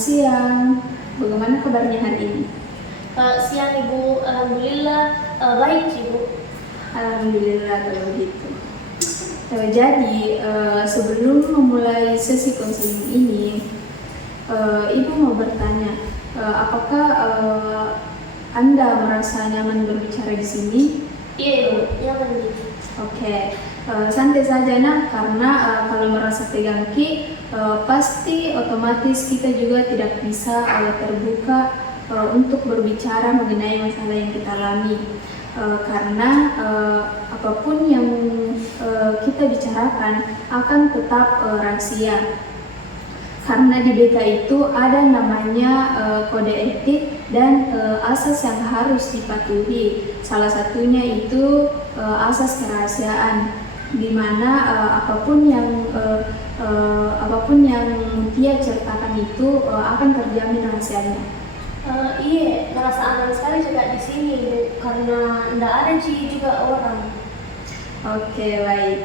siang. Bagaimana kabarnya hari ini? Siang Ibu, Alhamdulillah baik Ibu. Alhamdulillah kalau begitu. Jadi sebelum memulai sesi konseling ini, Ibu mau bertanya, apakah Anda merasa nyaman berbicara di sini? Iya Ibu, nyaman Ibu. Oke, santai saja nak, karena kalau merasa tegang pasti otomatis kita juga tidak bisa terbuka untuk berbicara mengenai masalah yang kita alami, karena apapun yang kita bicarakan akan tetap rahasia. Karena di BK itu ada namanya kode etik dan asas yang harus dipatuhi. Salah satunya itu asas kerahasiaan, di mana apapun yang Mutia ceritakan itu akan terjamin rahasianya. Iya, merasa aman sekali juga di sini Bu, karena tidak ada juga orang. Oke, baik.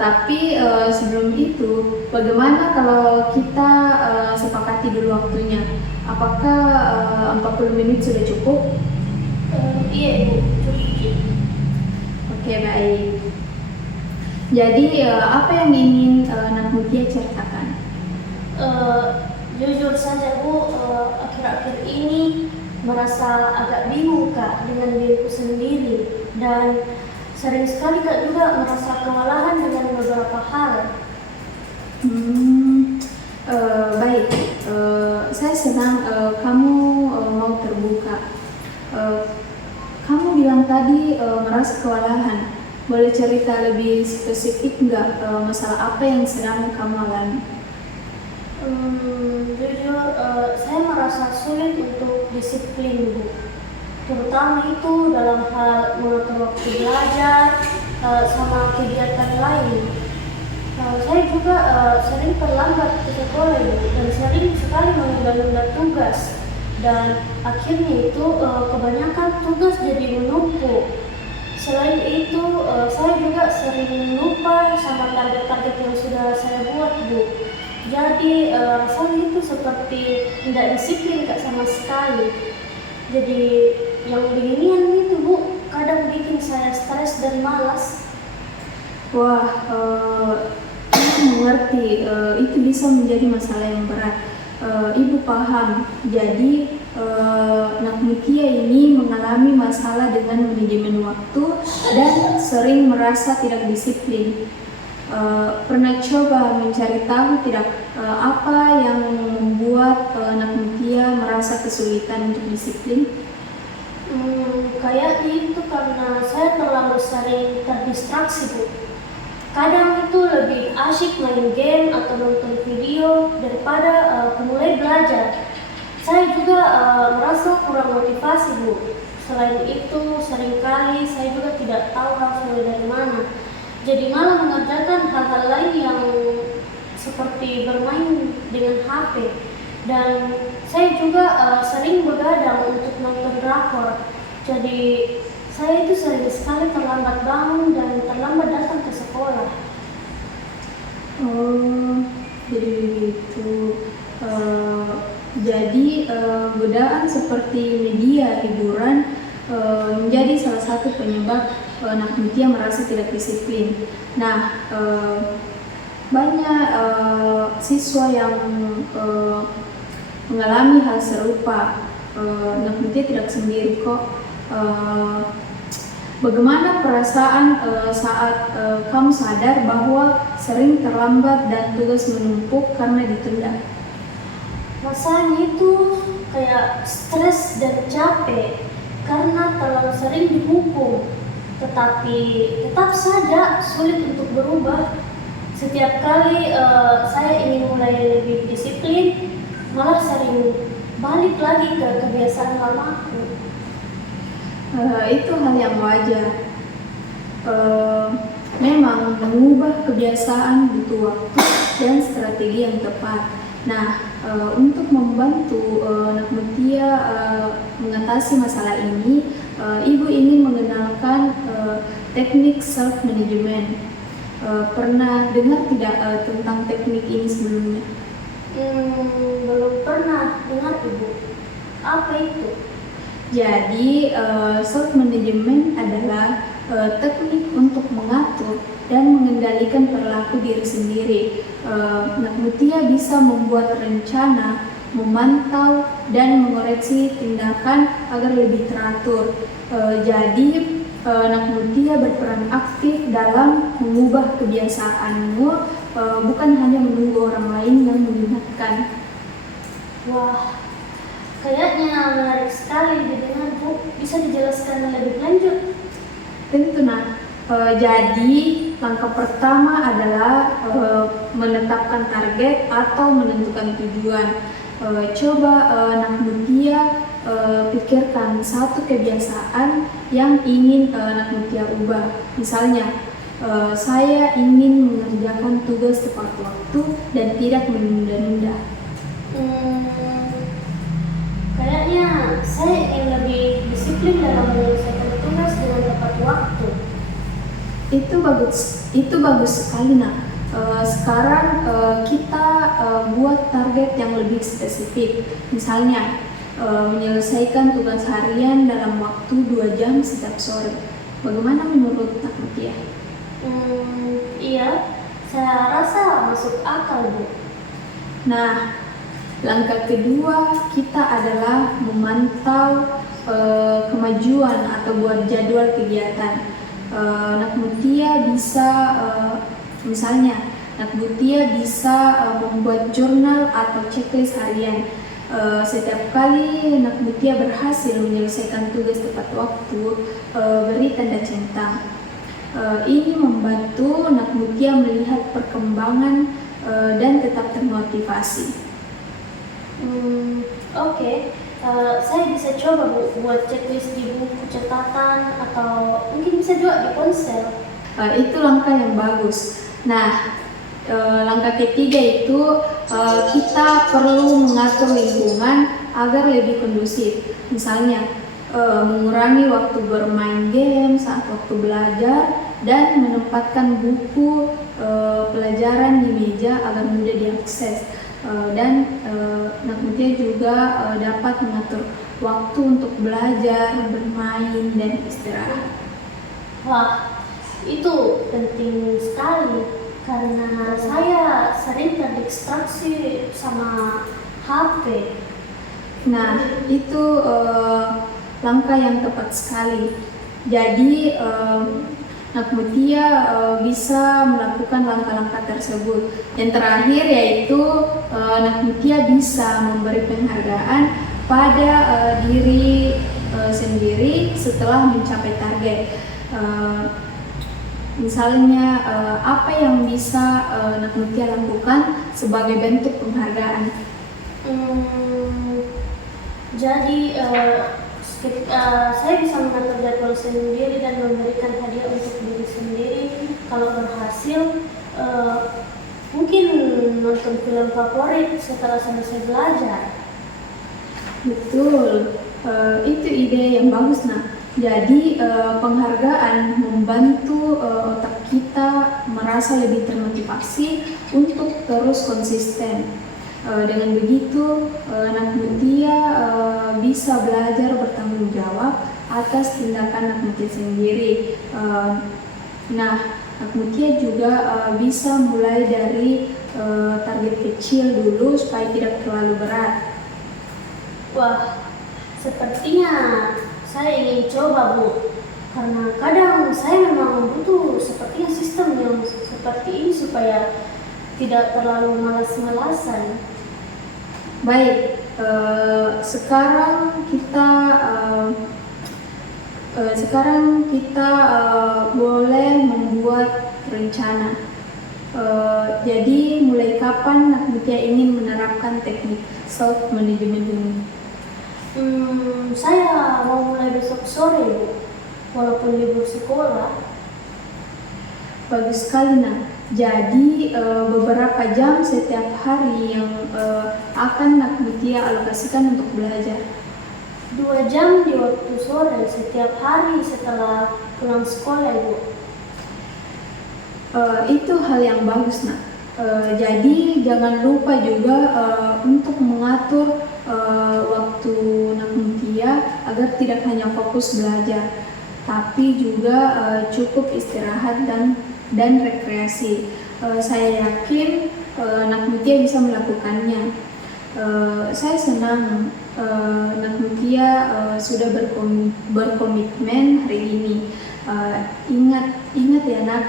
Tapi sebelum itu, bagaimana kalau kita sepakati dulu waktunya? Apakah 40 menit sudah cukup? Iya Ibu, cukup. Oke, baik. Jadi apa yang ingin Nak Mutia ceritakan? Jujur saja Bu, akhir-akhir ini merasa agak bingung Kak dengan diriku sendiri, dan sering sekali Kak juga merasa kewalahan dengan beberapa hal. Baik, saya senang kamu mau terbuka. Kamu bilang tadi merasa kewalahan. Boleh cerita lebih spesifik nggak masalah apa yang sedang kamu alami? Jujur, saya merasa sulit untuk disiplin Bu, terutama itu dalam hal mengatur waktu belajar sama kegiatan lain. Saya juga sering terlambat ke sekolah Bu, dan sering sekali menunda-nunda tugas, dan akhirnya itu kebanyakan tugas jadi menumpuk. Selain itu, saya juga sering lupa sama target-target yang sudah saya buat Bu. Jadi rasanya itu seperti tidak disiplin Kak sama sekali. Jadi yang beginian itu Bu, kadang bikin saya stres dan malas. Wah, Ibu mengerti, itu bisa menjadi masalah yang berat. Ibu paham. Jadi Nak Mutia ini mengalami masalah dengan manajemen waktu dan sering merasa tidak disiplin. Pernah coba mencari tahu tidak apa yang membuat Nak Mutia merasa kesulitan untuk disiplin? Kayaknya itu karena saya terlalu sering terdistraksi Bu. Kadang itu lebih asyik main game atau nonton video daripada mulai belajar. Saya juga merasa kurang motivasi Bu. Selain itu, seringkali saya juga tidak tahu harus mulai dari mana. Jadi malah mengerjakan hal-hal lain yang seperti bermain dengan HP. Dan saya juga sering begadang untuk nonton drakor. Jadi saya itu sering sekali terlambat bangun dan terlambat datang ke sekolah. Oh, jadi begitu. Jadi godaan seperti media hiburan menjadi salah satu penyebab Nak Mutia merasa tidak disiplin. Nah, banyak siswa yang mengalami hal serupa. Nak Mutia tidak sendiri kok. Bagaimana perasaan saat kamu sadar bahwa sering terlambat dan tugas menumpuk karena ditunda? Rasanya itu kayak stres dan capek karena terlalu sering dihukum, tetapi tetap saja sulit untuk berubah. Setiap kali saya ingin mulai lebih disiplin, malah sering balik lagi ke kebiasaan lamaku. Itu hal yang wajar. Memang mengubah kebiasaan butuh waktu dan strategi yang tepat. Nah, untuk membantu Nak Mutia mengatasi masalah ini, Ibu ingin mengenalkan teknik self management. Pernah dengar tidak tentang teknik ini sebelumnya? Belum pernah dengar Ibu. Apa itu? Jadi, self management adalah teknik untuk mengatur dan mengendalikan perilaku diri sendiri. Anak mutia bisa membuat rencana, memantau, dan mengoreksi tindakan agar lebih teratur. Jadi, anak mutia berperan aktif dalam mengubah kebiasaanmu, bukan hanya menunggu orang lain yang mengingatkan. Wah, kayaknya menarik sekali didengar Bu. Bisa dijelaskan lebih lanjut? Tentu nak. Jadi langkah pertama adalah menetapkan target atau menentukan tujuan. Coba anak mutia pikirkan satu kebiasaan yang ingin anak mutia ubah. Misalnya, saya ingin mengerjakan tugas tepat waktu dan tidak menunda-nunda. Kayaknya saya ingin lebih disiplin dalam menyelesaikan tugas dengan tepat waktu. Itu bagus sekali nak. Sekarang kita buat target yang lebih spesifik. Misalnya menyelesaikan tugas harian dalam waktu 2 jam setiap sore. Bagaimana menurut Nak Mutia? Iya, saya rasa masuk akal Bu. Nah, langkah kedua kita adalah memantau kemajuan atau buat jadwal kegiatan. Nak Mutia bisa misalnya Nak Mutia bisa membuat jurnal atau checklist harian. Setiap kali Nak Mutia berhasil menyelesaikan tugas tepat waktu, beri tanda centang. Ini membantu Nak Mutia melihat perkembangan dan tetap termotivasi. Oke. Saya bisa coba Bu, buat checklist di buku catatan atau mungkin bisa juga di ponsel. Itu langkah yang bagus. Nah, langkah ketiga itu kita perlu mengatur lingkungan agar lebih kondusif. Misalnya, mengurangi waktu bermain game saat waktu belajar dan menempatkan buku pelajaran di meja agar mudah diakses. Dan Nak Mutia juga dapat mengatur waktu untuk belajar, bermain, dan istirahat. Wah, itu penting sekali karena saya sering terdistraksi sama HP. Nah, itu langkah yang tepat sekali. Jadi, Nak Mutia bisa melakukan langkah-langkah tersebut. Yang terakhir yaitu Nak Mutia bisa memberi penghargaan pada diri sendiri setelah mencapai target. Misalnya, apa yang bisa Nak Mutia lakukan sebagai bentuk penghargaan? Jadi saya bisa mengatur jadwal sendiri dan memberikan hadiah untuk diri sendiri. Kalau berhasil, mungkin nonton film favorit setelah selesai belajar. Betul, itu ide yang bagus nak. Jadi penghargaan membantu otak kita merasa lebih termotivasi untuk terus konsisten. Dengan begitu, Nak Mutia bisa belajar bertanggung jawab atas tindakan Nak Mutia sendiri. Nah, Nak Mutia juga bisa mulai dari target kecil dulu supaya tidak terlalu berat. Wah, sepertinya saya ingin coba Bu, karena kadang saya memang butuh sepertinya sistem yang seperti ini supaya tidak terlalu malas-malasan. Baik, sekarang kita boleh membuat rencana. Jadi mulai kapan Nak Mutia ingin menerapkan teknik self management ini? Saya mau mulai besok sore Bu, walaupun libur sekolah. Bagus sekali nak. Jadi beberapa jam setiap hari yang akan Nak Mutia alokasikan untuk belajar. 2 jam di waktu sore setiap hari setelah pulang sekolah Bu. Itu hal yang bagus nak. Jadi jangan lupa juga untuk mengatur waktu Nak Mutia agar tidak hanya fokus belajar, tapi juga cukup istirahat dan rekreasi. Saya yakin Nak Mutia bisa melakukannya. Saya senang Nak Mutia sudah berkomitmen hari ini. Ingat ya Nak,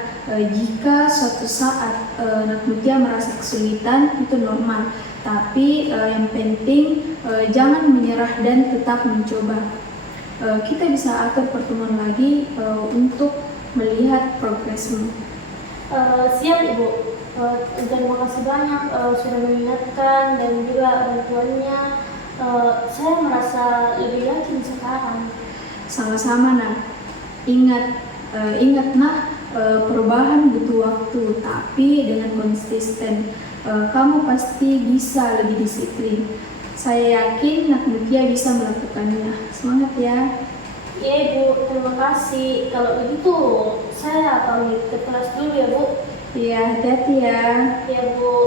jika suatu saat Nak Mutia merasa kesulitan itu normal, tapi yang penting jangan menyerah dan tetap mencoba. Kita bisa atur pertemuan lagi untuk melihat progresmu. Siap Ibu. Terima kasih banyak sudah mengingatkan dan juga orang tuanya. Saya merasa lebih yakin sekarang. Sama-sama Nak. Ingat Nak, perubahan butuh waktu, tapi dengan konsisten kamu pasti bisa lebih disiplin. Saya yakin Nak Mutia bisa melakukannya. Semangat ya. Ya Ibu, terima kasih. Kalau begitu, saya pamit ke kelas dulu ya Bu. Iya, hati-hati ya. Ya Bu.